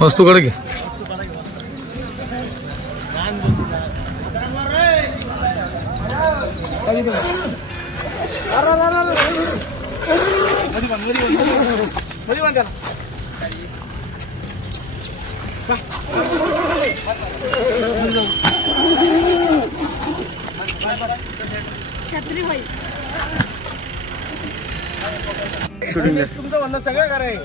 वस्तू कडे घे छत्री भाई तुमचं म्हणणं सगळं खरं आहे.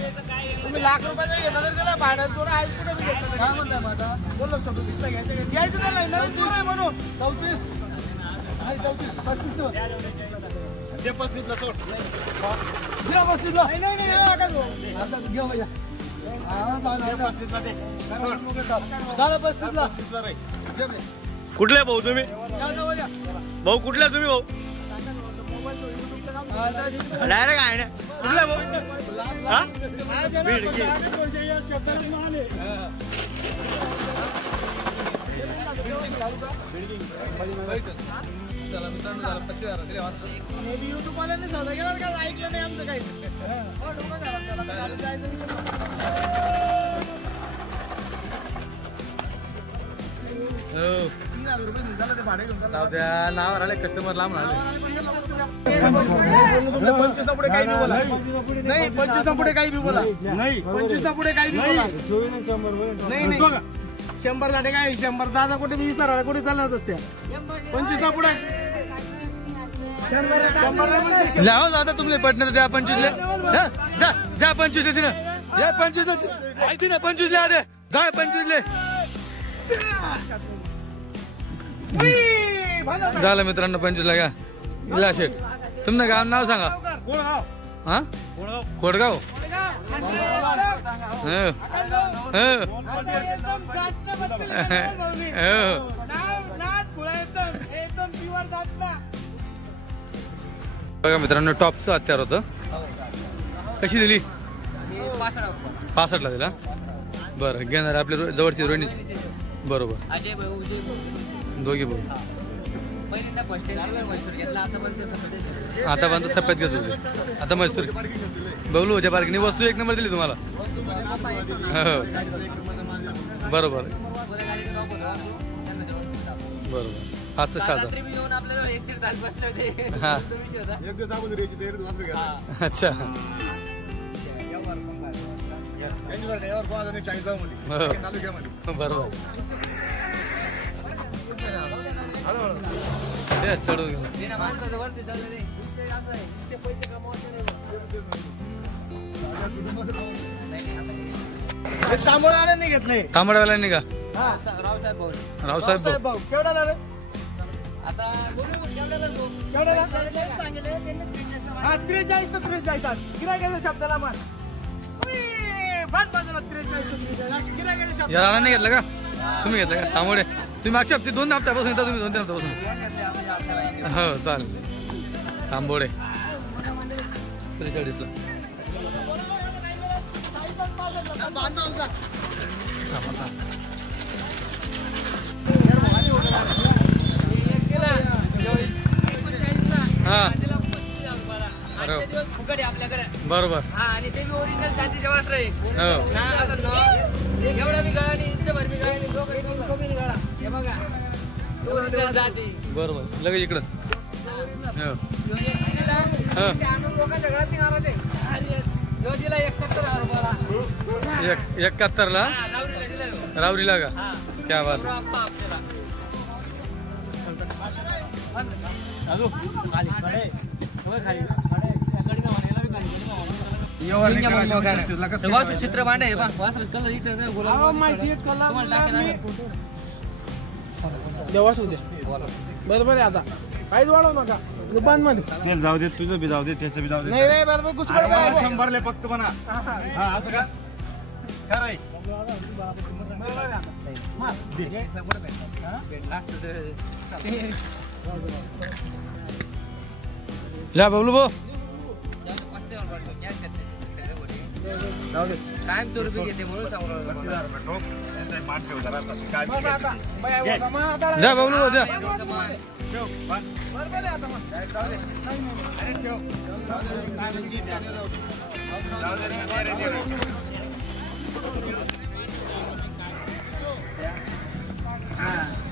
तुम्ही लाख रुपयाचं घेता तर त्याला भाडं थोडं आहे कुठे बी घेतलं काय म्हणताय मग आता बोललो 37 ला घ्यायचं द्यायचं त्याला नवीन पोर आहे म्हणून 34 ते 35 ला सोड द्या 35 ला नाही नाही आता घेऊ भैया कुठले भाऊ तुम्ही भाऊ कुठले तुम्ही भाऊ डायरेक्ट आहे ना कुठले भाऊ युट्यूब वाल्यांनी सौदा केला का ऐकलं नाही आमचं काही नाव आले कस्टमर लांब आले 25 पुढे काही बी बोला नाही 25 पुढे काही बी बोला नाही 25 पुढे काही बी बोला नाही नाही 100 साठी काय 100 दादा कुठे बी विचारा कुठे चालणार असते 25 पुढे लावा दादा तुमले पटणार द्या 25 द्या 25 दे ना या 25 ऐकते ना 25 द्या दे 25 ले झालं मित्रांनो 25 ला का इला शेठ तुमने गाव नाव सांगा हा कोडगाव बघा मित्रांनो टॉपचं हत्यार होतं कशी दिली 65 ला दिला बरं घेणार आपल्या जवळची रोहिणी बरोबर दोघी भाऊ आता पण सफेद घेत होते आता मैसूर बबलू होत्या पार्किंग वस्तू एक नंबर दिली तुम्हाला बरोबर बरोबर असं चालतं अच्छा बरोबर चढू तांबोळ्यावाल्यांनी घेतले तांबड्यावाल्यांनी का रावसाहेब भाऊ केवढा झालं आता 43 तर 43 गिरायकाच्या शब्दाला मान या राणाने घेतलं का तुम्ही घेतलं का तांबडे तुम्ही मागच्या हप्ते 2 हप्त्यापासून येता तुम्ही 2-3 हप्त्यापासून हो चालेल तांबोडे 43 ला हा बरोबर आणि ते मी ओरिजिनल जातीचे वस्त्र आहे एवढा मी गळा नाही इथं भर मी गळा नाही गळा हे बघा ओरिजिनल जाती बरोबर लगेच इकडं योजीला 71 ला रावरीला का क्या बात चित्र मांडे बरोबर आहे आता काहीच वाढव नका दुकान मध्ये जाऊ दे तुझं बी जाऊ दे त्याचं बी जाऊ दे नाही रे बरोबर कुछ 100 ले फक्त म्हणा हा असं का खरंय ला बबलू भाऊ कायम 2 रुपये घेते म्हणून सांगू द्या बबलू भाऊ द्या बरोबर आहे आता मग. अरे ठेव.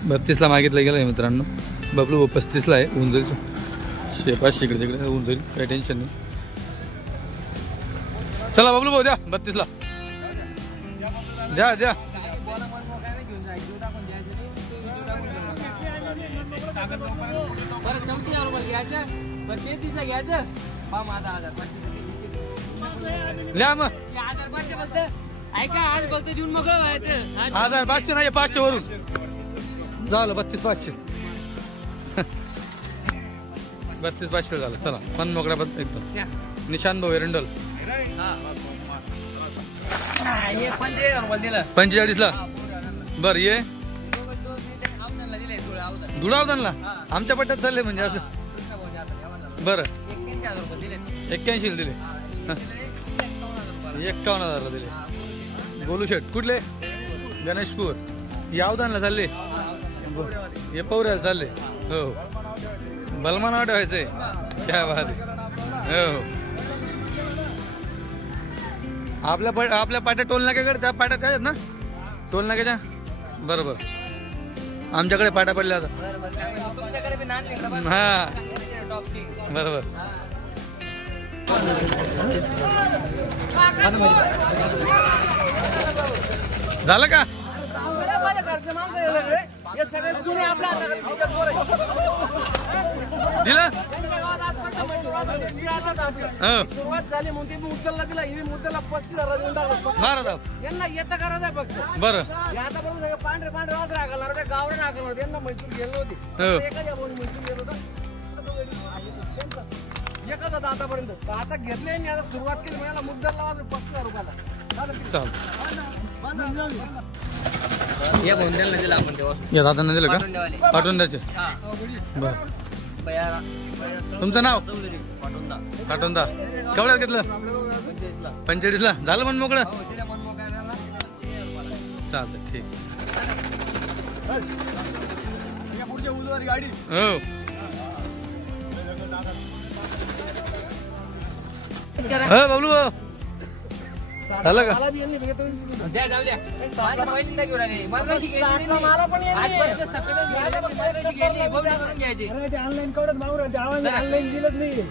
32ला मागितलं गेलं आहे मित्रांनो. बबलू 35ला आहे. होऊन जाईल शेपाश इकडे तिकडे होऊन जाईल, काही टेन्शन नाही. चला बबलू भाऊ द्या 32ला द्या द्या. बरं 34 घ्यायचं, बरं 33 घ्यायचं. पहा माझा 1000 लिहा मग. 1500 बोलतं. ऐका आज बोलतो देऊन मग व्हायचं. 1500 नाही 500 वरून झालं. 32,500 32,500 झालं. चला मन मोकळा एकदम. निशान भाऊ एरंडल 45ला. बरं ये धुळावदानला आमच्या पट्ट्यात चालले म्हणजे असं. बरं 81 दिले. 51,000 दिले. गोलू शेट कुठले? गणेशपूर. यावदानला चालले. हे पवऱ्याला चालले. हो बलमान वाट व्हायचंय. क्या बात आहे. हो आपल्या पाट्या टोल नाक्याकडे, त्या पाट्यात काय आहेत ना टोल नाक्याच्या. बरोबर आमच्याकडे पाट्या पडल्या आता. हा बरोबर. झालं का? दिलं सुरुवात झाली म्हणून ते मुद्दलला दिला. मुद्दलला 35,000 देऊन टाकला. मारा यांना येतं करायचं फक्त. बरं आता बरोबर पांढरे वाज राखणार त्या गावरे नाकणार. यांना मैसूर गेलो होती. एखाद्या मैसूर गेलो होता एकच होता आतापर्यंत. आता घेतले आणि आता सुरुवात केली. मला मुद्दलला वाजले 35,000 रुपयाला. या बोंद्याला दिला आपण तेव्हा. या दादांना दिलं का? पाठवून द्यायचे. बरं तुमचं नाव? पाठवून केवढ्यात घेतलं? 45ला. झालं मन मोकळं. चालतं ठीक. हो बबलू झालं का? द्या जाऊ द्या. माझं पहिल्यांदा घेऊन आले. मला कशी घ्यायची मला पण येत नाही. आजपर्यंत सफेदच घ्यायची. मला कशी घ्यायची बबलू करून घ्यायची. ऑनलाईन कवडत मागून ऑनलाईन दिलंच नाही.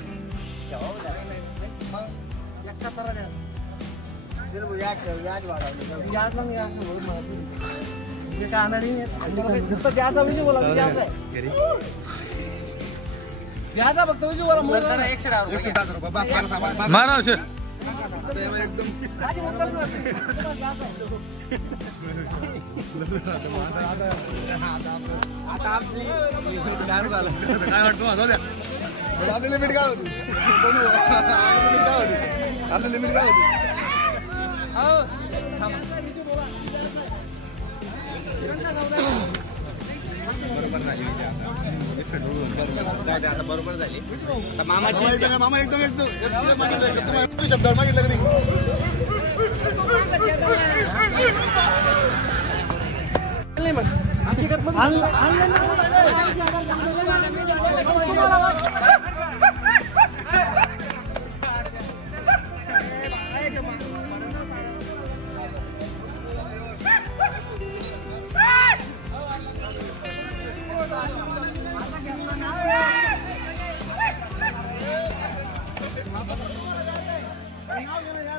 फक्त मारा शेट. आता आपली काय वाटतं आपली लिमिट काय होती? आपली लिमिट काय होती? बरोबर झाली. मामा एकदम शब्दावर मागितलं का नाही?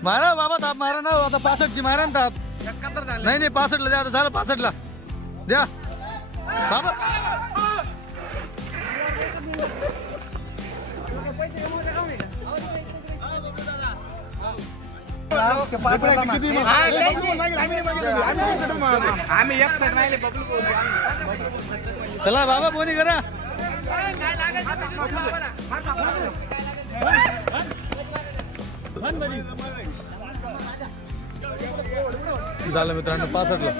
मारा बाबा ताप मारा ना. आता 65ची मारा ना ताप. नाही 65ला द्या. आता झालं 65ला द्या बाबा. चला बाबा बोनी करा. झालं मित्रांनो 65ला.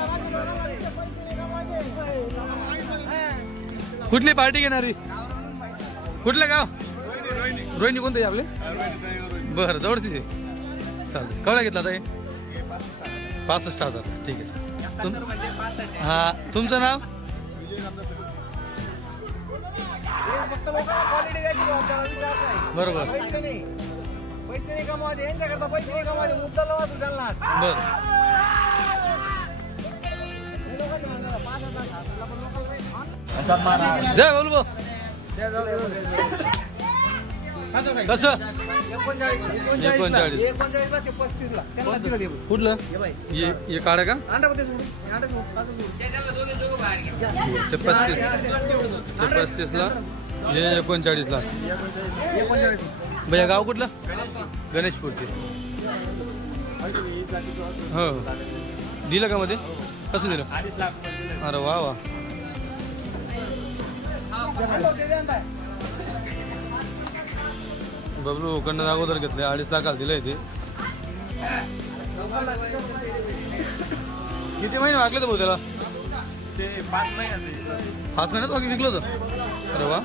कुठली पार्टी घेणारी? कुठलं गाव? रोहिणी कोणतं आहे आपले? बरं जवळचीच आहे. चालेल. केवढा घेतला आता? 65,000. ठीक आहे. हा तुमचं नाव? फक्त लोकांना क्वालिटी द्यायची बरोबर. पैसे नाही कमवायचे यांच्याकरता पैसे नाही कमवायचे मुद्दा लावा तू त्यांना बर जय बोल बो कसं 39 कुठलं हे काढा का ते 35 ला हे 39 ला भैया गाव कुठलं गणेशपूरचे हो दिलं का मध्ये कसं दिलं अरे वा वा बबलू कडनं अगोदर घेतले 2.5 लाखाला दिलंय ते किती महिने वागले तर भाऊ त्याला 5 महिन्यात बाकी विकलं होतं अरे वा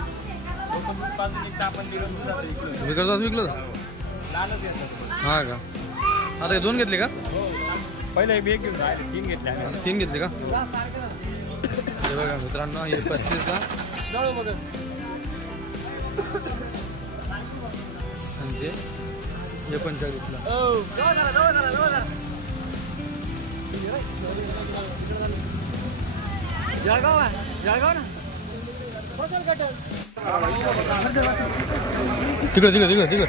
विकलं विकलं हा का आता हे 2 घेतले का पहिले एक घेऊन 3 घेतले का हे बघा मित्रांनो हे 35 ला आणि ते 39 ला जळगाव ना तिकडे तिकडे तिकडे तिकडे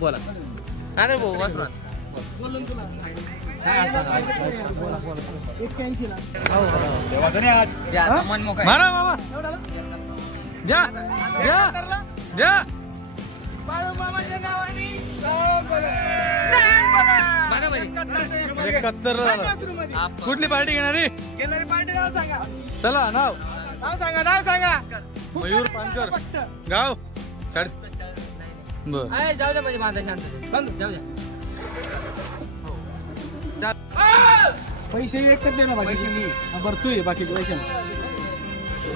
बोला अरे भाऊ बस ना मारा मामा द्या द्या द्या 71 कुठली पार्टी घेणारी पार्टी नाव सांगा चला नाव सांगा मयूर पानकर गाव बर जाऊ द्या म्हणजे माझा शांत जाऊ द्या पैसे एकच दे ना पैसे मी भरतोय बाकी पैसे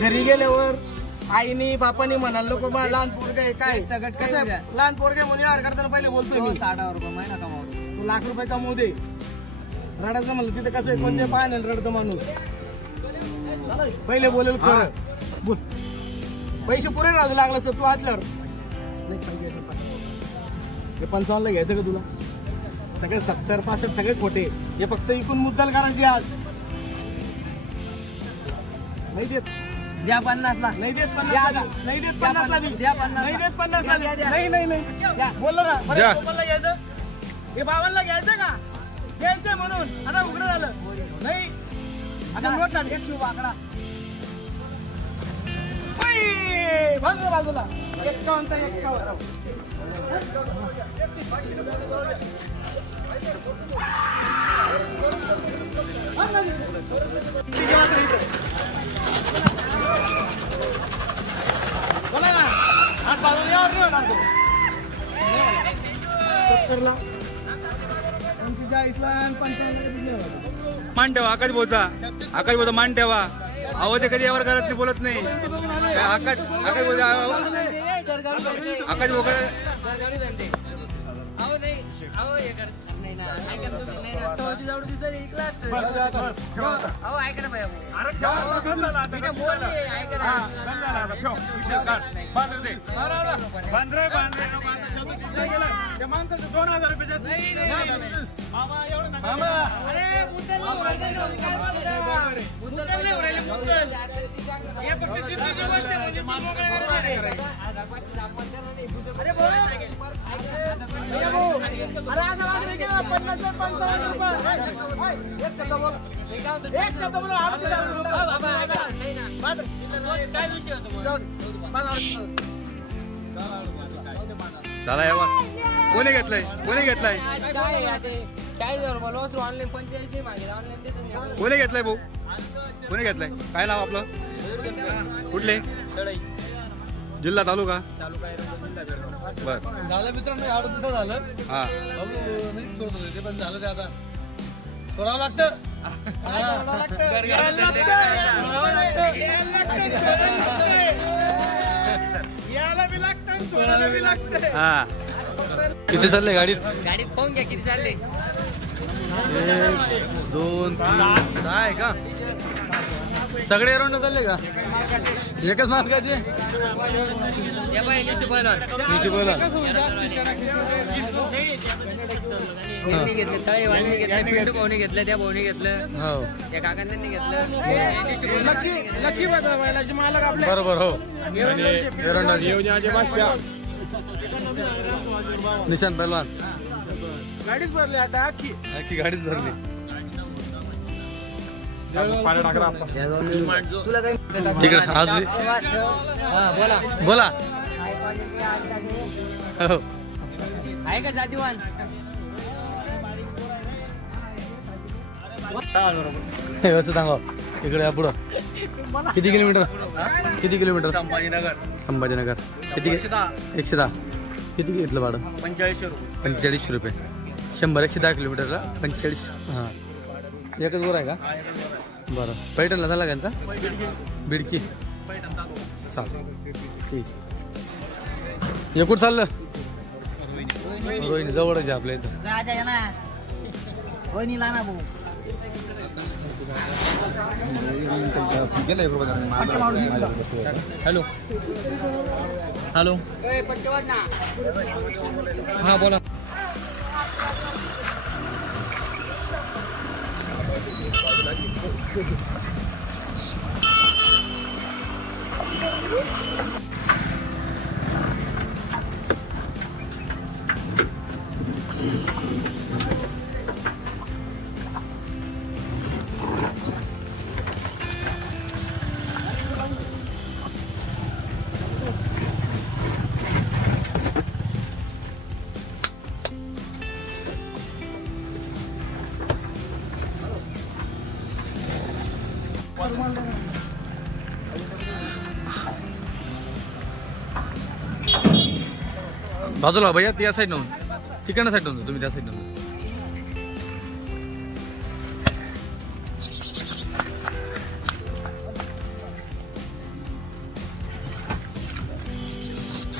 घरी गेल्यावर आईनी बापानी म्हणाल लोक लहान पोरग आहे काय सगळं कसं आहे, लहान पोरग आहे म्हणून यार करताना पहिले बोलतोय मी 60,000 रुपये महिना कमावतो तू ₹1,00,000 कमवू दे रडायचं म्हणलं तिथे कसं आहे, कोणते पाहणे रडतं माणूस पहिले बोलेल खरं बोल पैसे पुरे राहू लागलं तर तू वाचल्यावर हे 55 ला घ्यायचं का तुला सगळे 70 65 सगळे खोटे हे फक्त इकून मुद्दल करायचे आज नाही देत द्या 50 ला नाही देत 50 द्या ला आता. नाही देत 50 ला द्या 50 नाही देत 50 ला द्या, द्या. नाही नाही नाही बोललो ना बरं, द्या. 52 ला घ्यायचं हे 52 ला घ्यायचं का घ्यायचंय म्हणून आता उघडं झालं नाही आता नोट टाक आकडा बाजूला बाजूला 51 चा 51 बोला ना आज बाजूला यावर नाही होणार तो 70 ला 45 ला आणि 55 ला कधीच नाही होणार मान ठेवा आकाश बोलता मान ठेवा अहो ते कधी यावर करत नाही बोलत नाही आकाश बोलता आकाश बोकडे घरगाडी धंदे अहो नाही अहो हे कर नाही ना ऐका ना तुम्ही नाही ना चौथी जाऊन तिथं इकडं असतं अहो ऐका ना भैया इथं बोल आहे, ऐका ना अरे मुद्दल नाही उरायला, काय बोलतोय? मुद्दल नाही उरायला, मुद्दल. हे फक्त जिद्दीची गोष्ट आहे, म्हणजे मन मोकळं करणार आहे. अरे भाऊ, अरे आता वाटलं की 50 ला 55 रुपये. एक शब्द बोल. एक शब्द बोल, आमची दारू नका. बाबा ऐका नाही ना काय विषय होतो जाऊ दे. झाला यावा कोणी घेतलाय काय रुपये ऑनलाईन 45 मागे ऑनलाईन देतो कोणी घेतलाय भाऊ कोणी घेतलाय काय नाव आपलं कुठले जिल्हा तालुका बर झालं मित्रांनो, झालं हा नाही सोडत होते ते पण झालं ते आता सोडावं लागतं. याला बी लागतं सोडायला बी लागतं. हा किती चालले गाडीत? गाडीत पाहून घ्या किती चालले. 1 2 3 6 आहे का? सगळे एरंड चालले का? एकच माल का ते? घेतलं तळे वाणी घेतलं पिंटू भाऊनी घेतलं त्या भाऊनी घेतलं हो त्या काकांनी घेतलं. लकी बैलाची मालक आपले. बरोबर हो. निशांत पहलवान गाडीच भरली आता अख्खी. अख्खी गाडीच धरली. तुला काही तिकडे आज बोला बोला हो. आहे का जातीवान? हे असं सांगा इकडे या पुढं. किती किलोमीटर? किती किलोमीटर? संभाजीनगर. किती? 110. किती घेतलं भाडं? 45 रुपये. 100 110 किलोमीटरला 45. हां एकच वर आहे का? बरं पैठणला झाला का यांचा? बिडकी चाल ठीक. हे कुठं चाललं? रोहिणी जवळच आहे आपल्या इथं. राजा आहे ना रोहिणी लाना भाऊ. हॅलो हॅलो हा बोला. बाजूला भैया त्या साईड नव्हून तिकडनं साईड नव्हतं तुम्ही त्या साईड नव्हतं.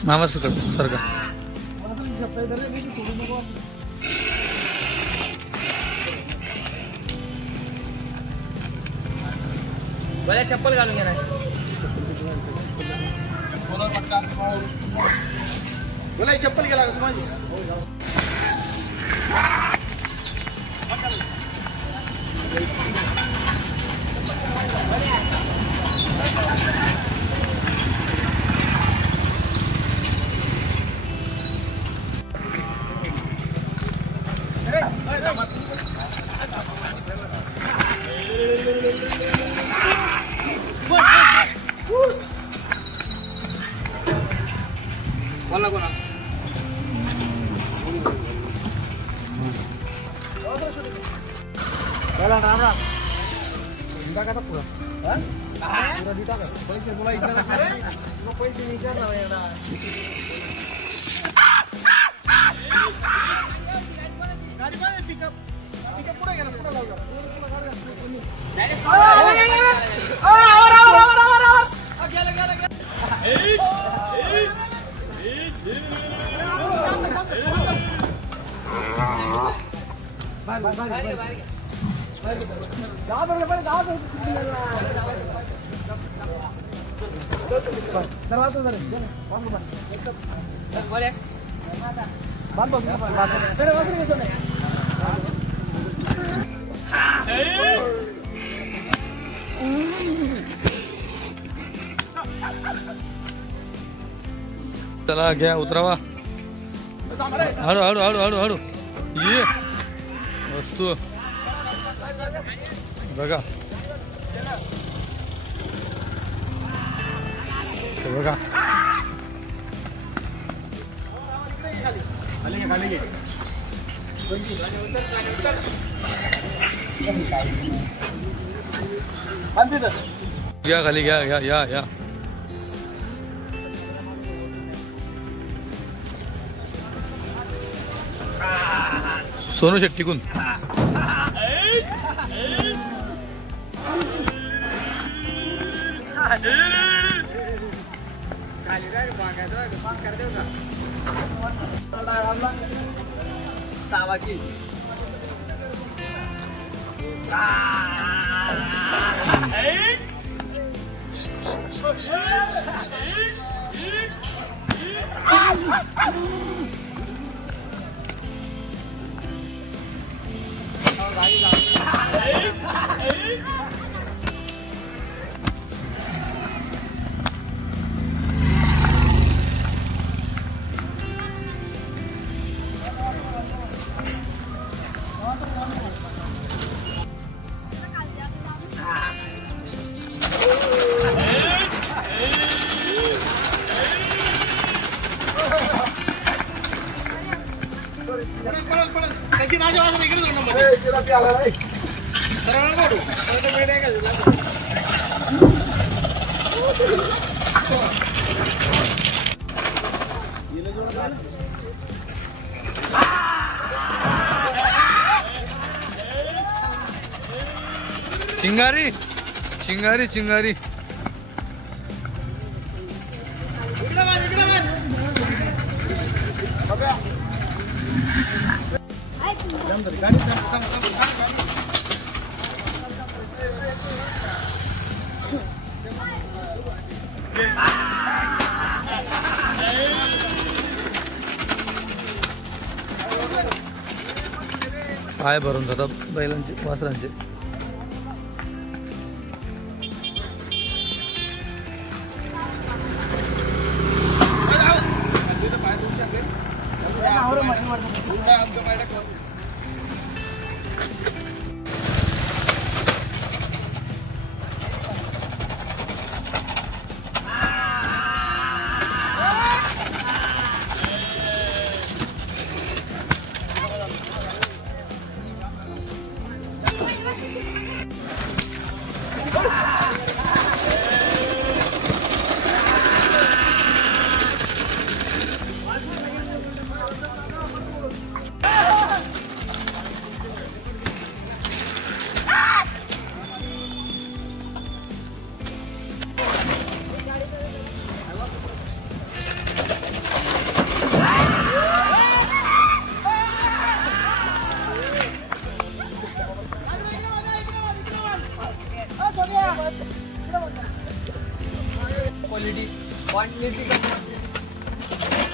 मामा सारखं बोला चप्पल घालून घ्या ना. बोला चप्पल गेला कसं माझी. बोला बोला पैसे तुला पैसे विचारणार गाडी पिकअप पिकअप पुढे गेला पुढे लावला. चला घ्या उतरावा. हळू हळू हळू हळू हळू ये वस्तू बघा बघा. घ्या खाली घ्या या या या. सोनू शेट्टी कोण? सावाची त्याची माझ्या बाजूला इकडे दोन नंबर सरळ काढू वेळ आहे का चिंगारी चिंगारी चिंगारी पाय भरून जातात बैलांचे वासरांचे.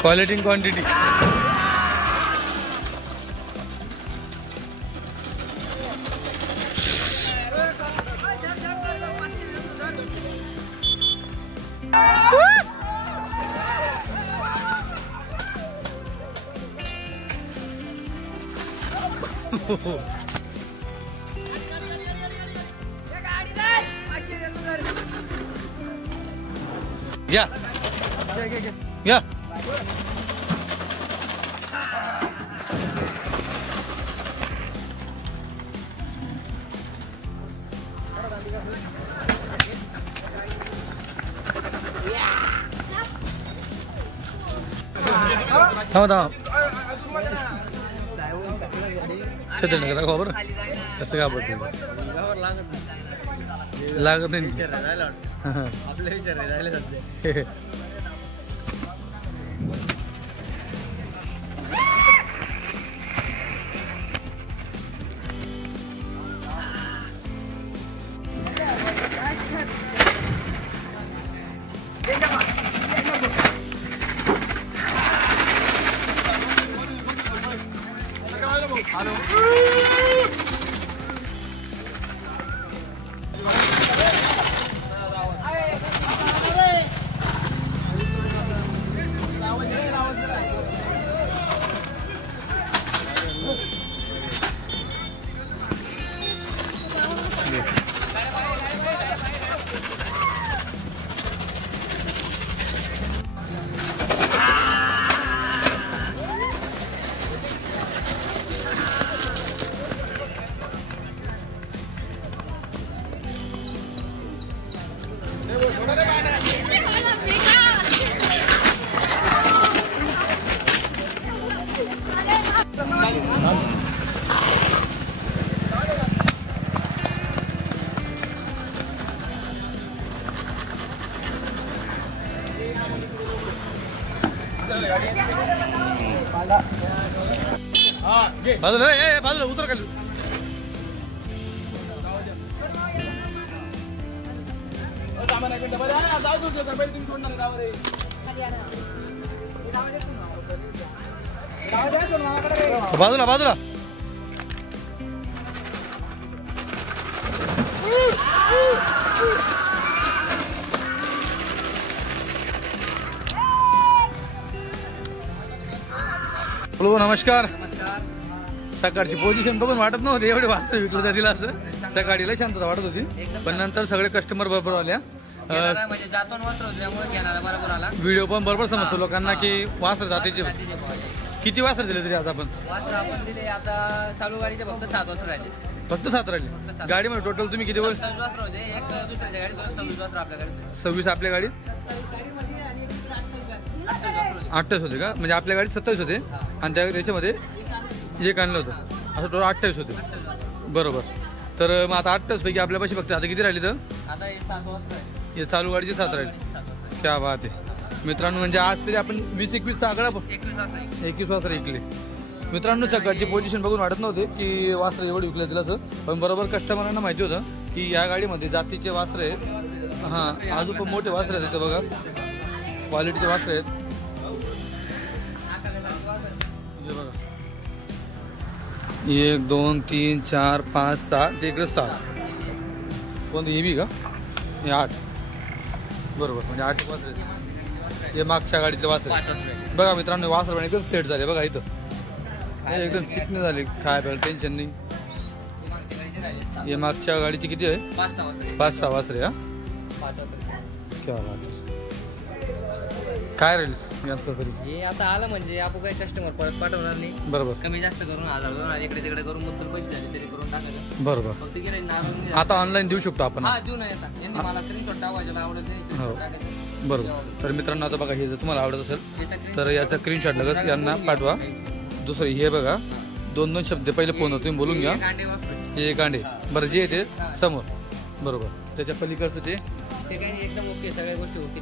Quality and quantity. Yeah. Yeah. थांब छत्री नका दाखवा बरं कसं का पडतं लागत नाही आपल्या विचार राहिले सध्या बाजूला बाजूला उतर खाली. बाजूला बाजूला. हॅलो नमस्कार. सकाळची पोझिशन बघून वाटत नव्हते एवढे वाजता विकलं जातील असं. सकाळीला शांतता वाटत होती पण नंतर सगळे कस्टमर बरोबर आल्या. म्हणजे जातून वस्त्र होत्यामुळे घेणारा बरोबर आला. व्हिडिओ पण बरोबर समजतो लोकांना की वास्त्र जातीचे. किती वास्त्र दिले तरी आता आपण वस्त्र आपण दिले आता चालू गाडीचे फक्त 7 वस्त्र राहिले. फक्त 7 राहिले गाडीमध्ये. टोटल तुम्ही किती 27 वस्त्र होते. एक दुसऱ्याच्या गाडीत 26 वस्त्र आपल्या गाडीत. 26 आपल्या गाडीत 28 होते का? म्हणजे आपल्या गाडीत 27 होते आणि त्याच्यामध्ये एक आणलं होतं असं टोटल 28 होते बरोबर. तर मग आता 28 पैकी आपल्यापाशी फक्त आता किती राहिली? तर आता हे 7 वस्त्र आहे. हे चालू गाडीचे 7 राहिले. क्या बात आहे मित्रांनो. म्हणजे आज तरी आपण 20-21चा आकडा 21 वास्त्र विकले मित्रांनो. सकाळची पोझिशन बघून वाटत नव्हते की वास्त्र एवढे विकले जातील असं. पण बरोबर कस्टमरांना माहिती होतं की या गाडीमध्ये जातीचे वास्त्र आहेत. हां अजून पण मोठे वास्त्र आहेत इथं बघा. क्वालिटीचे वास्त्र आहेत हे बघा. 1 2 3 4 5 6 इकडे 7. कोणतं हे बी का? हे 8 बरोबर. म्हणजे 8 वास्त्र आहेत. हे मागच्या गाडीतले वास्त्र बघा मित्रांनो. वास्त्र एकदम सेट झाले बघा इथं. एकदम चिकने झाले. काय प्यायला टेन्शन नाही. हे मागच्या गाडीची किती आहे? 5-6 वासरे. हा क्या बात आहे. काय राहील जास्त तरी? हे आता आलं म्हणजे आपण काही कस्टमर परत पाठवणार नाही. बरोबर. कमी जास्त करून 1000 इकडे तिकडे करून मुद्दल पैसे झाले तरी करून टाकायचं. बरोबर. फक्त गिराईक नारून आता ऑनलाईन देऊ शकतो आपण. हा देऊ नाही आता. यांनी मला स्क्रीनशॉट टाकायला आवडत नाही. बरोबर. तर मित्रांनो आता बघा हे जर तुम्हाला आवडत असेल तर याचा स्क्रीनशॉट लगेच यांना पाठवा. दुसरं हे बघा 2-2 शब्द पहिले फोन तुम्ही बोलून घ्या. हे कांडे बरं जे आहे ते समोर बरोबर. त्याच्या पलीकडचं ते काही एकदम ओके. सगळ्या गोष्टी ओके.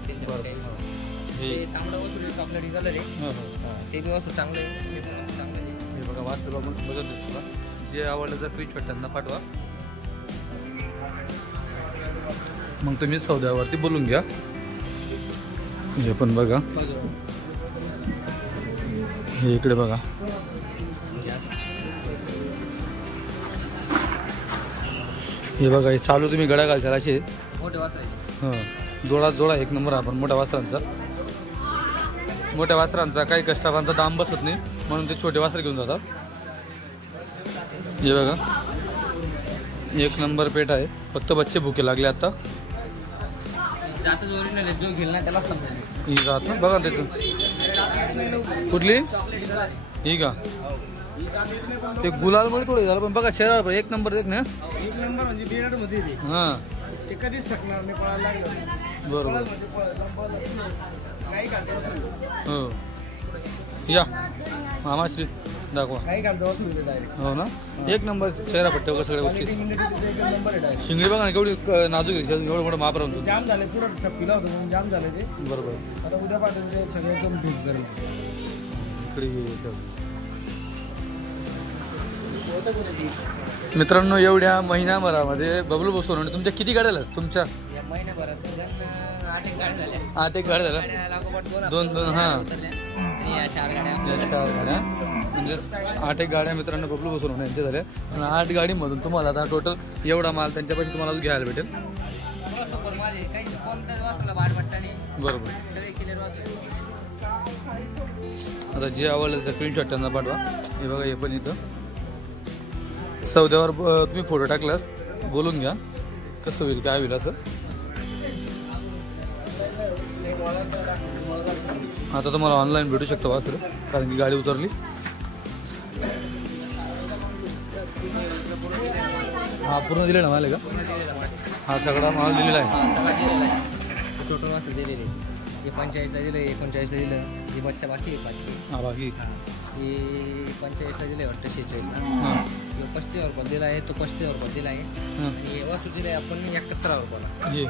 हे तांबडा वस्तू चॉकलेटी कलर आहे. ते बी वस्तू चांगलं आहे. हे पण चांगलं आहे. हे बघा वास्त्र बघून बघा. जे आवडलं तर स्क्रीनशॉट त्यांना पाठवा. मग तुम्ही सौद्यावरती बोलून घ्या. हे पण बघा. हे इकडे बघा. हे बघा हे चालू तुम्ही गड्या घालशाल असे मोठे वासरायचे. जोडा जोडा एक नंबर आपण मोठ्या वासरांचा. मोठ्या वासरांचा काही कस्टमरांचा दाम बसत नाही म्हणून ते छोटे वासर घेऊन जातात. हे बघा एक नंबर पेट आहे. फक्त बच्चे भुके लागले आता. ओरिजिनल जो घेईल ना त्याला समजेल. ही जात ना बघा त्याचं. कुठली ही का? ते गुलालमुळे थोडं झालं पण बघा चेहरा एक नंबर. एक ना एक नंबर म्हणजे बिराड मध्ये हां ते कधीच थकणार नाही. पळायला लागलं बरोबर. काही घालतो हो या मामाश्री दाखवा. काही घालतो असं डायरेक्ट. हो ना एक नंबर चेहरा पट्टे वगैरे सगळ्या गोष्टी. एक नंबर आहे डायरेक्ट. शिंगडी बघा ना केवढी नाजूक आहे. एवढं मोठं महापर होतो. जाम झाले पुढं थप्पीला होतं म्हणून जाम झाले ते. बरोबर. आता उद्या पाठवून ते सगळे एकदम ठीक करेल. मित्रांनो एवढ्या महिन्याभरामध्ये बबलू बसवून तुमच्या किती गाड्या झाल्या? तुमच्या या महिन्याभरात 8 गाड्या झाल्या. 8 गाड्या झाल्या. लागोपाठ 2 हां या 4 गाड्या. 4 गाड्या म्हणजे 8 गाड्या मित्रांनो बबलू बसवून यांच्या झाल्या. आणि 8 गाडीमधून तुम्हाला आता टोटल एवढा माल त्यांच्यापाशी तुम्हाला घ्यायला भेटेल. सुपर माल आहे. काही कोणत्याच वासराला भाड वाटतं नाही. बरोबर. सगळे क्लिअर वासर. आता जे आवडलं त्याचा स्क्रीनशॉट त्यांना पाठवा. हे बघा हे पण इथं सौद्यावर तुम्ही फोटो टाकलास बोलून घ्या कसं होईल काय होईल असं. आता तुम्हाला ऑनलाईन भेटू शकतो वासर कारण की गाडी उतरली. हा पूर्ण दिले ना मला का? हा सगळा माल दिलेला आहे. सगळा दिलेला आहे. टोटल वासर दिलेले. हे 45ला दिलं. 39ला दिलं. हे बच्चा बाकी आहे. बाकी हा बाकी हे 45ला दिलं वाटतं. 46ला. हां 35 रुपयात दिला आहे. तो 35 रुपयात दिला आहे. हां आणि वासू दिला आहे आपण 71 रुपयाला. ये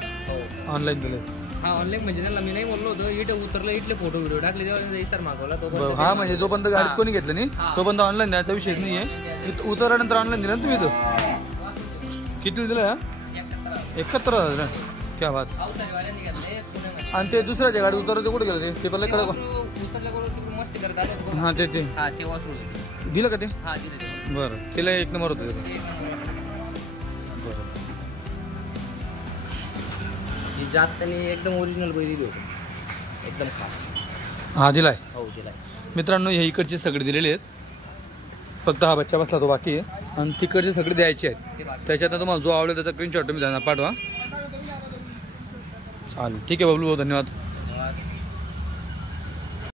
ऑनलाईन दिले. हा ऑनलाईन म्हणजे त्यांना मी नाही बोललो होतो इथे उतरलं इथले फोटो व्हिडिओ टाकले तेव्हा सर मागवला तो बरं, हा म्हणजे जोपर्यंत गाडीत कोणी घेतलं नाही तोपर्यंत ऑनलाईन द्यायचा विषय नाहीये. उतरल्यानंतर ऑनलाईन दिलं ना तुम्ही इथं किती दिलं 71,000. क्या बात. पावसाळीवाल्यांनी घेतले पुण्यामध्ये. आणि ते दुसऱ्याच्या गाडी उतरलं कुठे गेलं ते पहिलं कडे उतरल्याबरोबर तिकडे मस्ती करत आले होते बघा. हा ते हा ते वाचलो दिलं का ते. हा दिले ते. बरं तिला 1 नंबर होतं त्याचं. ते एक नंबर. बरं ही जात त्यांनी एकदम ओरिजिनल बैल दिली होती एकदम खास. हा दिलाय. हो दिलाय. मित्रांनो हे इकडचे सगळे दिलेले आहेत. फक्त हा बच्चा बसला तो बाकी आहे आणि तिकडचे सगळे द्यायचे आहेत. त्याच्यात तुम्हाला जो आवडेल त्याचा स्क्रीनशॉट तुम्ही त्यांना पाठवा. चालेल ठीक आहे बबलू भाऊ धन्यवाद.